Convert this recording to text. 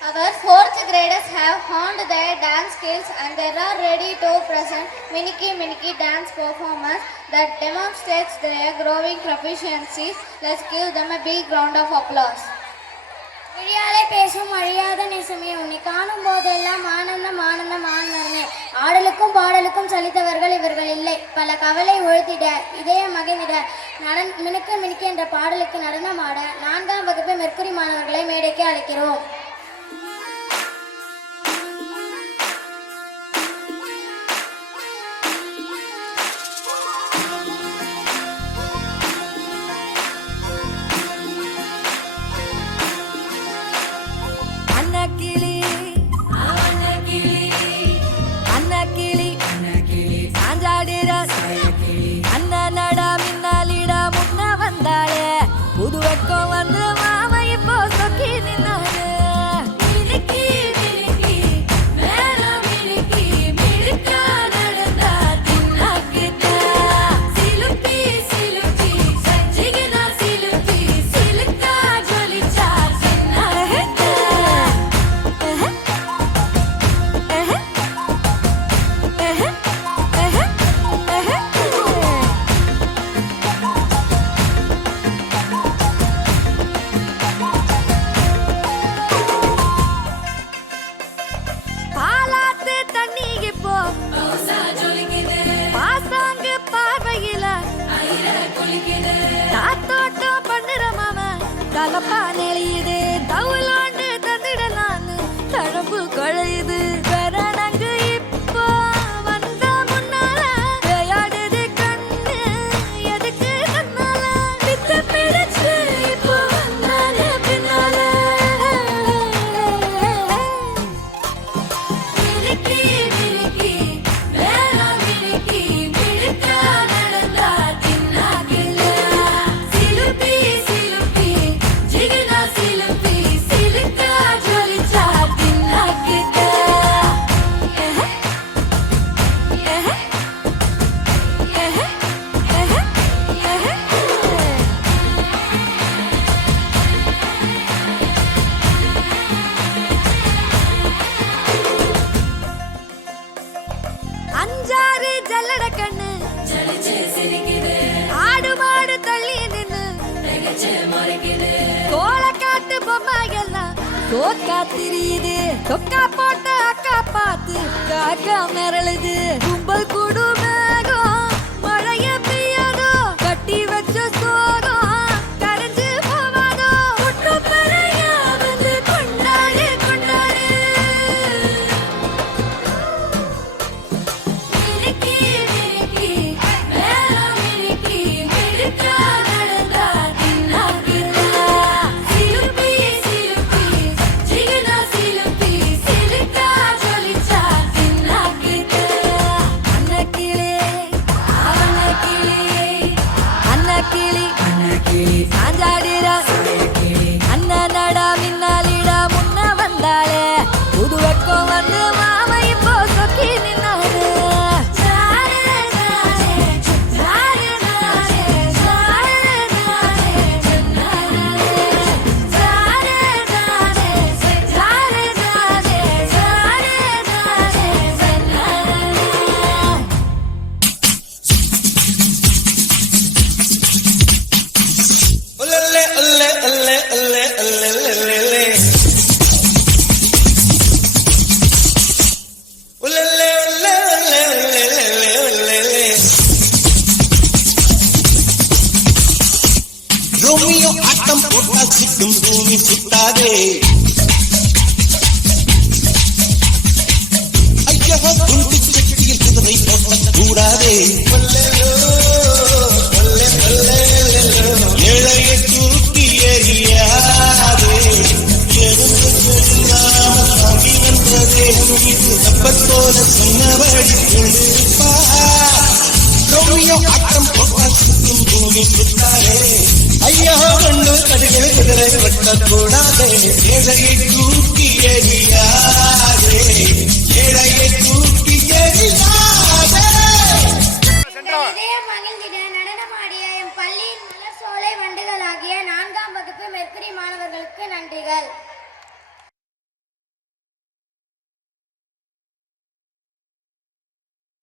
Our fourth graders have honed their dance skills and they are ready to present Miniki dance performance that demonstrates their growing proficiencies. Let's give them a big round of applause. விழியாலே பேசும் அழியாத நேசமே உன்னை காணும் போதெல்லாம் ஆனந்தம் ஆனந்தம் ஆனந்தமே. ஆடலுக்கும் பாடலுக்கும் சலித்தவர்கள் இவர்கள் இல்லை. பல கவலை ஒழுத்திட இதயம் மகிழ்ந்திட மினுக்கு மினுக்கு என்ற பாடலுக்கு நடனமாட 4ஆம் வகுப்பு மெர்க்குரி மாணவர்களை மேடைக்கு அழைக்கிறோம். புதுவக்கம் வந்து மாமா இப்போ சொக்கி நின்னாரு. கலப்பா நெளியுது தவுலாண்டு தந்திடலான்னு தழம்பு குழையுது கரணங்கு இப்போ வந்த முன்னால விளையாடுது கண்ணு எதுக்கு கண்ணால வித்து பிடிச்சு இப்போ வந்தால பின்னால மினுக்கி மினுக்கி வேணா மினுக்கி மினுக்கா நடந்தா தின்னாகில சிலுப்பி அஞ்சாறு ஜல்லட கண்ணு ஆடு மாடு தள்ளி நின்னு கோலக்காட்டு பொம்மை எல்லாம் கோக்கா திரியுது கொக்கா போட்ட அக்கா பார்த்து காக்கா மிரளுது கும்பல் கூடு மேகம் மழைய பெய்யாதோ கட்டி வச்ச சோகம் கரைஞ்சு போவாதோ முட்டு பறையா வந்து கொண்டாடு கொண்டாடு மினுக்கி மினுக்கி வேணா மினுக்கி மினுக்கா நடந்தா தின்னாகில சிலுப்பி சிலுப்பி ஜிகினா சிலுப்பி சிலுக்கா ஜொலிச்சா தின்னாகில அன்னக்கிளி அன்னக்கிளி சாஞ்சாடிரா அண்ணனடா மின்னாலிடா முன்ன வந்தாளே புதுவக்கம் வந்து மாமா இப்போ சொக்கி நின்னாரு. ரோமியோ ஆட்டம் போட்டா சிக்கும் பூமி சுத்தாதே ஐயோ குண்டு சட்டியில் குதிரை போட்ட கூடாதே ஏழையை தூக்கி எறியாதே வந்ததே இது அப்பத்தோட சொன்னபடி கொடுப்பா ரோமியோ ஆட்டம் போட்டா சிக்கும் பூமி சுத்தாதே ஐயோ கண்டு கடுகளை குதிரை வெட்டக்கூடாதே ஏழையை தூக்கி எறியாதே ஏழையை தூக்கி எறியாதே. இதயம் மகிழ்ந்திட நடனமாடிய எம் பள்ளியின் மலர் சோலை வண்டுகளாகிய 4ஆம் வகுப்பு மெர்க்குரி மாணவர்களுக்கு நன்றிகள்.